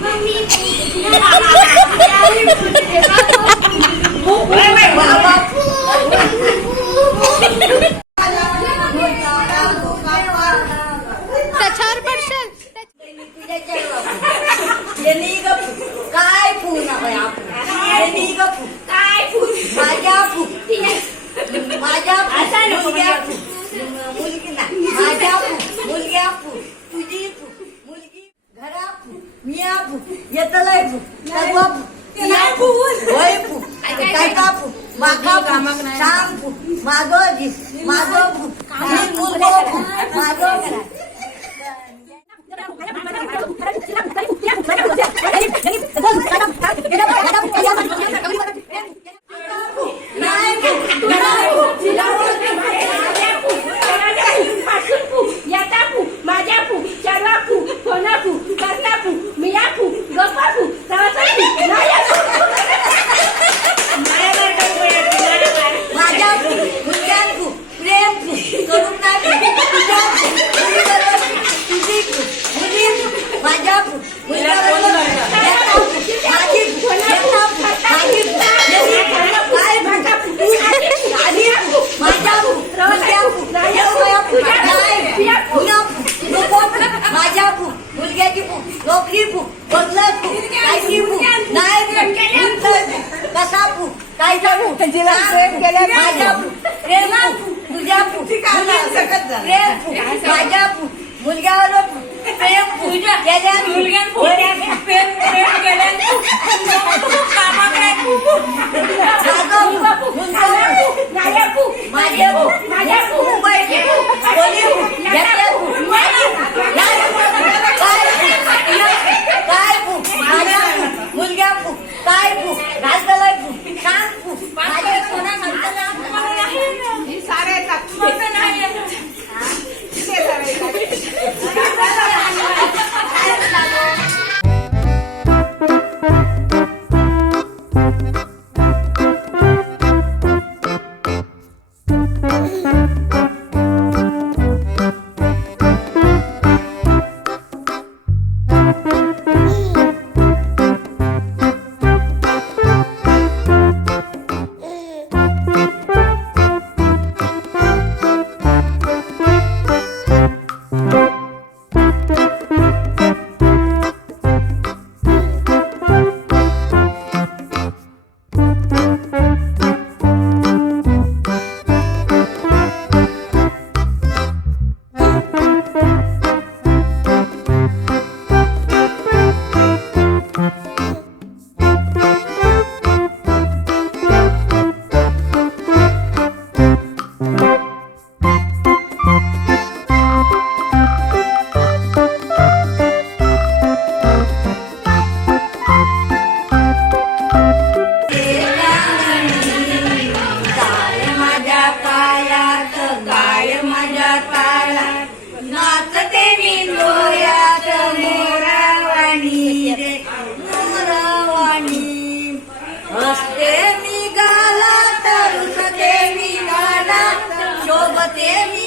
Mami. मी आपू. येतं लय फू काय बापू नाही फू होय फू काय कापू? माका कामाक नाही. सांग फू मागो जी मागो फू मागो फू मागो फू काय सांगू? जिला प्रेम केलं माझ्या प्रेम तुझ्या मुलग्यावर प्रेम तुझ्या मुलग्या डोळ्यात मोरावाणी रे मोरावाणी. हसते मी गाला तर उसते मी गाला मी